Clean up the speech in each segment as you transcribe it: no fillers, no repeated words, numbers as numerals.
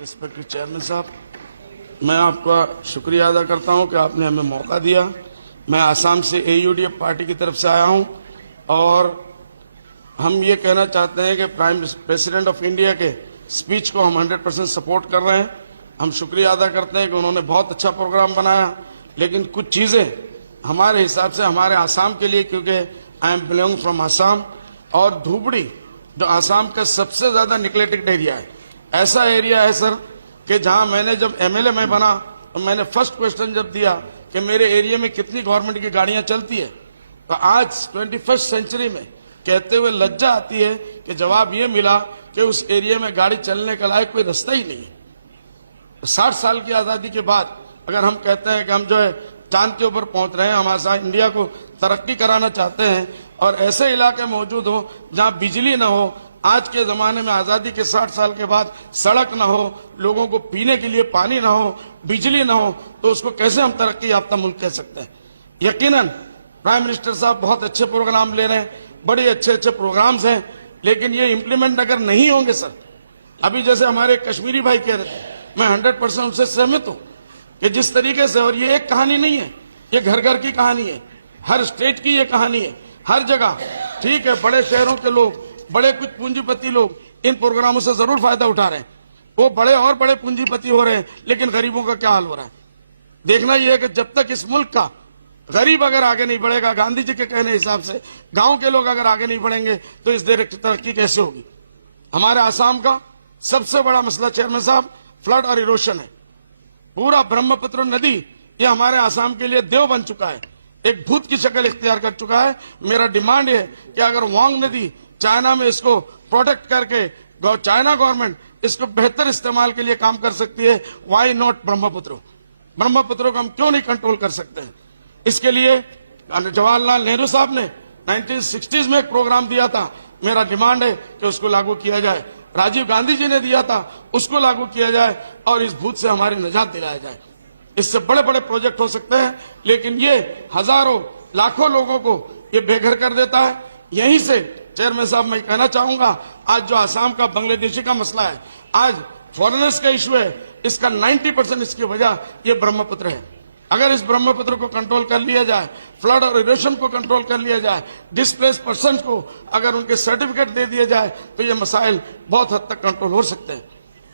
Respected chairman साहब, मैं आपका शुक्रिया अदा करता हूं कि आपने हमें मौका दिया। मैं आसाम से AUDF पार्टी की तरफ से आया हूं और हम ये कहना चाहते हैं कि प्राइम प्रेसिडेंट ऑफ इंडिया के स्पीच को हम 100% सपोर्ट कर रहे हैं। हम शुक्रिया अदा करते हैं कि उन्होंने बहुत अच्छा प्रोग्राम बनाया, लेकिन कुछ चीज़ें हमारे हिसाब से हमारे आसाम के लिए, क्योंकि I am belong from Assam, और धुबड़ी जो आसाम का सबसे ज़्यादा निग्लेक्टेड एरिया है, ऐसा एरिया है सर कि जहां मैंने जब MLA में बना तो मैंने फर्स्ट क्वेश्चन जब दिया कि मेरे एरिया में कितनी गवर्नमेंट की गाड़ियां चलती है, तो आज 21st सेंचुरी में कहते हुए लज्जा आती है कि जवाब ये मिला कि उस एरिया में गाड़ी चलने का लायक कोई रास्ता ही नहीं है। 60 साल की आज़ादी के बाद अगर हम कहते हैं कि हम जो है चांद के ऊपर पहुंच रहे हैं, हमारे इंडिया को तरक्की कराना चाहते हैं और ऐसे इलाके मौजूद हो जहां बिजली ना हो, आज के ज़माने में आज़ादी के 60 साल के बाद सड़क ना हो, लोगों को पीने के लिए पानी ना हो, बिजली ना हो, तो उसको कैसे हम तरक्की याफ्ता मुल्क कह सकते हैं। यकीनन प्राइम मिनिस्टर साहब बहुत अच्छे प्रोग्राम ले रहे हैं, बड़े अच्छे अच्छे प्रोग्राम्स हैं, लेकिन ये इम्प्लीमेंट अगर नहीं होंगे सर, अभी जैसे हमारे कश्मीरी भाई कह रहे थे, मैं 100% उनसे सहमत हूँ कि जिस तरीके से, और ये एक कहानी नहीं है, ये घर घर की कहानी है, हर स्टेट की ये कहानी है, हर जगह। ठीक है, बड़े शहरों के लोग, बड़े कुछ पूंजीपति लोग इन प्रोग्रामों से जरूर फायदा उठा रहे हैं, वो बड़े और बड़े पूंजीपति हो रहे हैं, लेकिन गरीबों का क्या हाल हो रहा है देखना यह है कि जब तक इस मुल्क का गरीब अगर आगे नहीं बढ़ेगा, गांधी जी के कहने हिसाब से गांव के लोग अगर आगे नहीं बढ़ेंगे, तो इस देश की तरक्की कैसे होगी। हमारे आसाम का सबसे बड़ा मसला चेयरमैन साहब फ्लड और इरोशन है। पूरा ब्रह्मपुत्र नदी ये हमारे आसाम के लिए देव बन चुका है, एक भूत की शक्ल इख्तियार कर चुका है। मेरा डिमांड है कि अगर वांग नदी चाइना में इसको प्रोटेक्ट करके चाइना गवर्नमेंट इसको बेहतर इस्तेमाल के लिए काम कर सकती है, वाई नॉट ब्रह्मपुत्र को हम क्यों नहीं कंट्रोल कर सकते हैं। इसके लिए जवाहरलाल नेहरू साहब ने 1960s में एक प्रोग्राम दिया था, मेरा डिमांड है कि उसको लागू किया जाए। राजीव गांधी जी ने दिया था, उसको लागू किया जाए और इस भूत से हमारी निजात दिलाया जाए। इससे बड़े बड़े प्रोजेक्ट हो सकते हैं, लेकिन ये हजारों लाखों लोगों को ये बेघर कर देता है। यहीं से चेयरमैन साहब मैं कहना चाहूंगा, आज जो आसाम का बांग्लादेशी का मसला है, आज फॉरेनर्स का इशू है, इसका 90% इसकी वजह ये ब्रह्मपुत्र है। अगर इस ब्रह्मपुत्र को कंट्रोल कर लिया जाए, फ्लड और इरोशन को कंट्रोल कर लिया जाए, डिस्प्लेस पर्सन को अगर उनके सर्टिफिकेट दे दिए जाए, तो ये मसाइल बहुत हद तक कंट्रोल हो सकते हैं।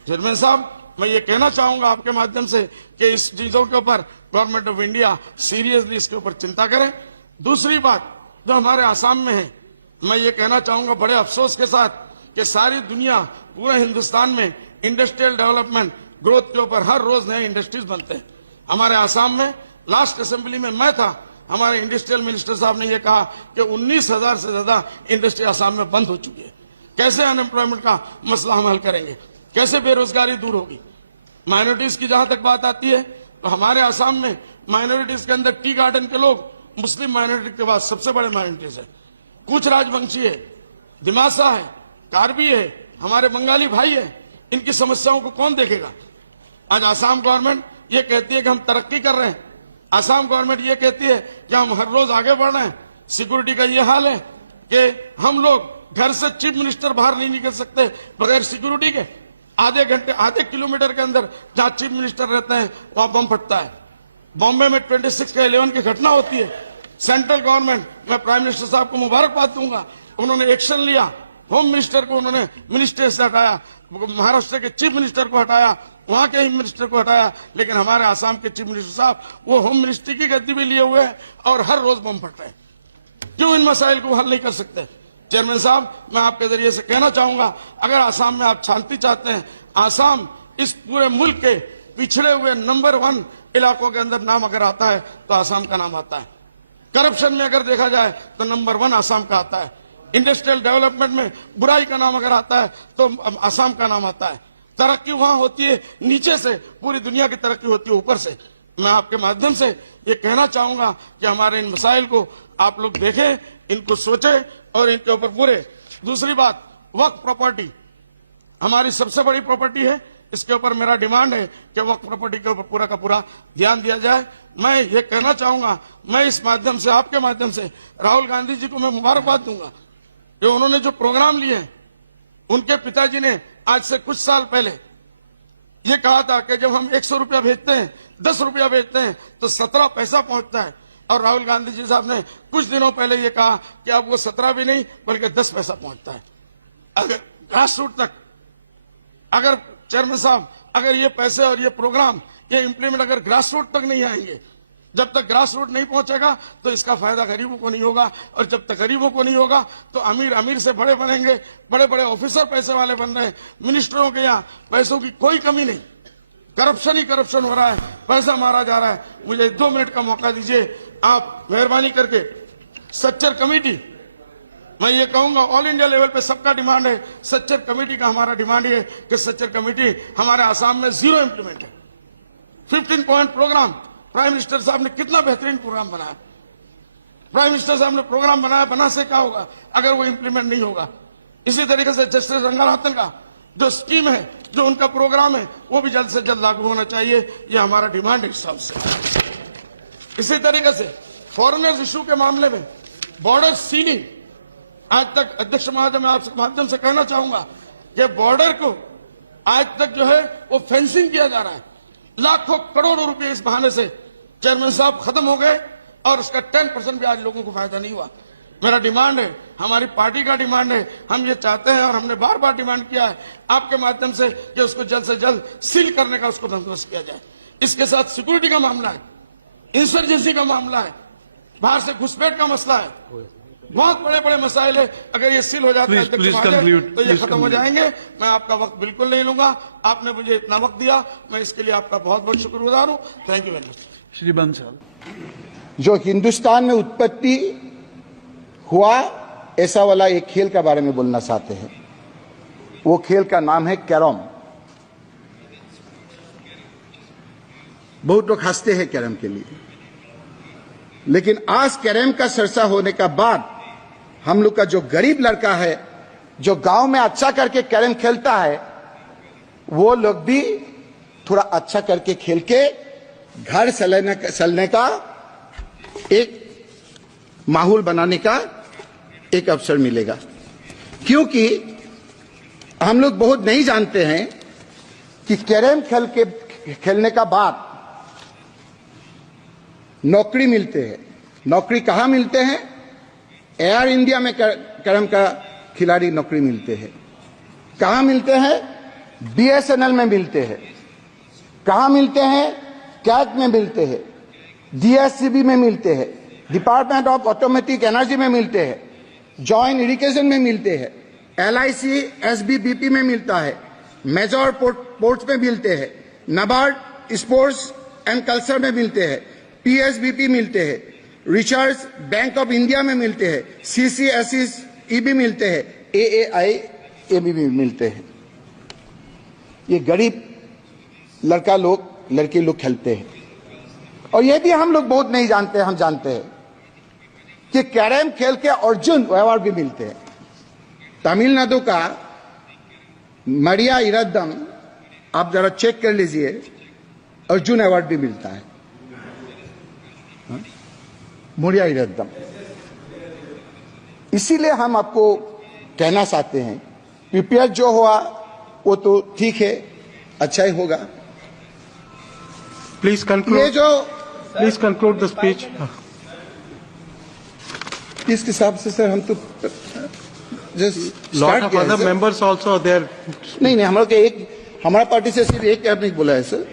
चेयरमैन साहब, मैं ये कहना चाहूंगा आपके माध्यम से कि इस चीजों के ऊपर गवर्नमेंट ऑफ इंडिया सीरियसली इसके ऊपर चिंता करे। दूसरी बात जो हमारे आसाम में है, मैं ये कहना चाहूंगा बड़े अफसोस के साथ कि सारी दुनिया, पूरे हिंदुस्तान में इंडस्ट्रियल डेवलपमेंट ग्रोथ के ऊपर हर रोज नए इंडस्ट्रीज बनते हैं। हमारे आसाम में लास्ट असेंबली में मैं था, हमारे इंडस्ट्रियल मिनिस्टर साहब ने यह कहा कि 19,000 से ज्यादा इंडस्ट्री आसाम में बंद हो चुकी है। कैसे अनएम्प्लॉयमेंट का मसला हम हल करेंगे, कैसे बेरोजगारी दूर होगी। माइनॉरिटीज की जहां तक बात आती है, तो हमारे आसाम में माइनॉरिटीज के अंदर टी गार्डन के लोग मुस्लिम माइनॉरिटी के बाद सबसे बड़े माइनॉरिटीज है। कुछ राजवंशी है, दिमासा है, कार्बी है, हमारे बंगाली भाई है, इनकी समस्याओं को कौन देखेगा। आज आसाम गवर्नमेंट ये कहती है कि हम तरक्की कर रहे हैं, आसाम गवर्नमेंट ये कहती है कि हम हर रोज आगे बढ़ रहे हैं। सिक्योरिटी का ये हाल है कि हम लोग घर से चीफ मिनिस्टर बाहर नहीं निकल सकते बगैर सिक्योरिटी के। आधे घंटे, आधे किलोमीटर के अंदर जहां चीफ मिनिस्टर रहते हैं वहां बम फटता है। बॉम्बे में 26/11 की घटना होती है। सेंट्रल गवर्नमेंट, मैं प्राइम मिनिस्टर साहब को मुबारकबाद दूंगा, उन्होंने एक्शन लिया। होम मिनिस्टर को उन्होंने मिनिस्टर से हटाया, महाराष्ट्र के चीफ मिनिस्टर को हटाया, वहां के ही मिनिस्टर को हटाया, लेकिन हमारे आसाम के चीफ मिनिस्टर साहब वो होम मिनिस्ट्री की गद्दी भी लिए हुए हैं और हर रोज बम फट रहे हैं। क्यों इन मसाइल को हल नहीं कर सकते। चेयरमैन साहब, मैं आपके जरिए से कहना चाहूंगा, अगर आसाम में आप शांति चाहते हैं, आसाम इस पूरे मुल्क के पिछड़े हुए नंबर 1 इलाकों के अंदर नाम अगर आता है तो आसाम का नाम आता है। करप्शन में अगर देखा जाए तो नंबर 1 आसाम का आता है। इंडस्ट्रियल डेवलपमेंट में बुराई का नाम अगर आता है तो आसाम का नाम आता है। तरक्की वहां होती है नीचे से, पूरी दुनिया की तरक्की होती है ऊपर से। मैं आपके माध्यम से ये कहना चाहूंगा कि हमारे इन मसाइल को आप लोग देखें, इनको सोचें और इनके ऊपर पूरे। दूसरी बात, वक्फ प्रॉपर्टी हमारी सबसे बड़ी प्रॉपर्टी है, इसके ऊपर मेरा डिमांड है कि वक्फ प्रॉपर्टी के ऊपर पूरा का पूरा ध्यान दिया जाए। मैं ये कहना चाहूंगा, मैं इस माध्यम से, आपके माध्यम से राहुल गांधी जी को मैं मुबारकबाद दूंगा कि उन्होंने जो प्रोग्राम लिए हैं, उनके पिताजी ने आज से कुछ साल पहले ये कहा था कि जब हम 100 रुपया भेजते हैं, 10 रुपया भेजते हैं तो 17 पैसा पहुंचता है। और राहुल गांधी जी साहब ने कुछ दिनों पहले ये कहा कि अब वो 17 भी नहीं बल्कि 10 पैसा पहुंचता है। अगर ग्रास रूट तक, अगर चेयरमैन साहब, अगर ये पैसे और ये प्रोग्राम, ये इंप्लीमेंट अगर ग्रास रूट तक नहीं आएंगे, जब तक ग्रास रूट नहीं पहुंचेगा तो इसका फायदा गरीबों को नहीं होगा। और जब तक गरीबों को नहीं होगा तो अमीर अमीर से बड़े बनेंगे, बड़े बड़े ऑफिसर पैसे वाले बन रहे हैं। मिनिस्टरों के यहाँ पैसों की कोई कमी नहीं, करप्शन ही करप्शन हो रहा है, पैसा मारा जा रहा है। मुझे 2 मिनट का मौका दीजिए, आप मेहरबानी करके सच्चर कमेटी, मैं ये कहूंगा ऑल इंडिया लेवल पे सबका डिमांड है, सच्चर कमेटी का हमारा डिमांड है कि सच्चर कमेटी हमारे आसाम में 0 इंप्लीमेंट है। 15 पॉइंट प्रोग्राम प्राइम मिनिस्टर साहब ने कितना बेहतरीन प्रोग्राम बनाया। प्राइम मिनिस्टर साहब ने प्रोग्राम बनाया, बना से क्या होगा अगर वो इंप्लीमेंट नहीं होगा। इसी तरीके से जस्टिस रंगानाथन का जो स्कीम है, जो उनका प्रोग्राम है, वो भी जल्द से जल्द लागू होना चाहिए। ये हमारा डिमांड है इस हिसाब से। इसी तरीके से फॉरेनर्स इशू के मामले में बॉर्डर सीलिंग, आज तक अध्यक्ष महोदय मैं आपके माध्यम से कहना चाहूंगा कि बॉर्डर को आज तक जो है वो फेंसिंग किया जा रहा है। लाखों करोड़ों रुपए इस बहाने से चेयरमैन साहब खत्म हो गए और उसका 10% भी आज लोगों को फायदा नहीं हुआ। मेरा डिमांड है, हमारी पार्टी का डिमांड है, हम ये चाहते हैं और हमने बार बार डिमांड किया है आपके माध्यम से कि उसको जल्द से जल्द सील करने का उसको बंदोबस्त किया जाए। इसके साथ सिक्योरिटी का मामला है, इंसर्जेंसी का मामला है, बाहर से घुसपैठ का मसला है, बहुत बड़े बड़े मसाइल है। अगर ये सील हो जाता है तो ये खत्म हो जाएंगे। मैं आपका वक्त बिल्कुल नहीं लूंगा, आपने मुझे इतना वक्त दिया, मैं इसके लिए आपका बहुत बहुत शुक्रगुजार हूँ। Thank you very much. Shri Bansal, जो हिंदुस्तान में उत्पत्ति हुआ ऐसा वाला एक खेल के बारे में बोलना चाहते हैं। वो खेल का नाम है कैरम। बहुत लोग हंसते हैं कैरम के लिए, लेकिन आज कैरम का चर्चा होने का बाद हम लोग का जो गरीब लड़का है, जो गांव में अच्छा करके कैरम खेलता है, वो लोग भी थोड़ा अच्छा करके खेल के घर चलने का एक माहौल बनाने का एक अवसर मिलेगा। क्योंकि हम लोग बहुत नहीं जानते हैं कि कैरम खेलने का बाद नौकरी मिलते हैं। नौकरी कहां मिलते हैं? एयर इंडिया में कैरम का खिलाड़ी नौकरी मिलते हैं। कहां मिलते हैं? BSNL में मिलते हैं। कहां मिलते हैं? कैग में मिलते हैं, DSCB में मिलते हैं, डिपार्टमेंट ऑफ ऑटोमेटिक एनर्जी में मिलते हैं, जॉइंट इरिगेशन में मिलते हैं, LIC SBBP में मिलता है, मेजर पोर्ट्स में मिलते हैं, नाबार्ड स्पोर्ट्स एंड कल्चर में मिलते हैं, PSBP मिलते हैं, रिसर्च बैंक ऑफ इंडिया में मिलते हैं, CCSE भी मिलते हैं, AAI भी मिलते हैं। ये गरीब लड़के लोग खेलते हैं। और ये भी हम लोग बहुत नहीं जानते, हम जानते हैं कि कैरम खेल के अर्जुन अवार्ड भी मिलते हैं। तमिलनाडु का मरिया इरद्दम, आप जरा चेक कर लीजिए, अर्जुन अवार्ड भी मिलता है। मरिया इरद्दम। इसीलिए हम आपको कहना चाहते हैं, प्रिपेयर जो हुआ वो तो ठीक है, अच्छा ही होगा। Please conclude the speech. इस हिसाब से सर हम तो just lot of other members also there. नहीं, हम लोग हमारा पार्टी से सिर्फ एक आदमी बोला है सर।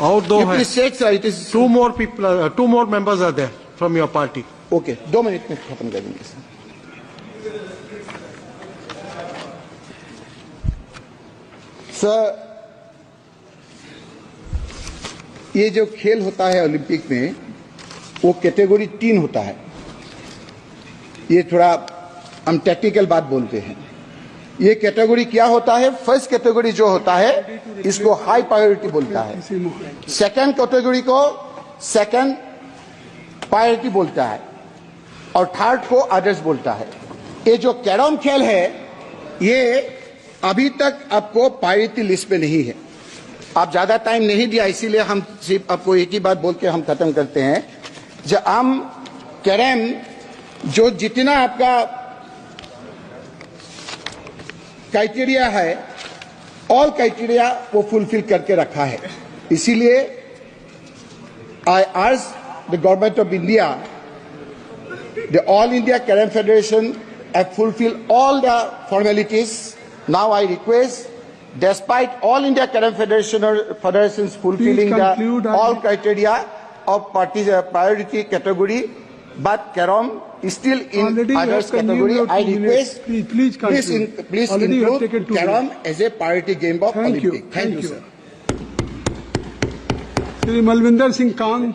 और दो हैं। It is two more members are there from your party. Okay, 2 minute में खत्म कर देंगे सर। सर, ये जो खेल होता है ओलंपिक में, वो कैटेगरी 3 होता है। ये थोड़ा हम टेक्निकल बात बोलते हैं। ये कैटेगरी क्या होता है? फर्स्ट कैटेगरी जो होता है इसको हाई प्रायोरिटी बोलता है, सेकंड कैटेगरी को सेकंड प्रायोरिटी बोलता है, और थर्ड को अदर्स बोलता है। ये जो कैरम खेल है, ये अभी तक आपको प्रायोरिटी लिस्ट में नहीं है। आप ज्यादा टाइम नहीं दिया, इसीलिए हम सिर्फ आपको एक ही बात बोल के हम खत्म करते हैं। जब हम कैरम जो जितना आपका क्राइटेरिया है, ऑल क्राइटेरिया वो फुलफिल करके रखा है। इसीलिए I urge the Government of India, the All India Carrom Federation have fulfilled all the formalities. Now I request, despite all India Carrom Federations fulfilling conclude, the all criteria of priority category, but Carrom is still in Already you others have consumed category. your I 2 minutes. request, Please conclude. please Already you have include taken 2 Carrom minutes. as a priority game of Thank you. Olympic. Thank you, sir. Shri Malvinder Singh Kang.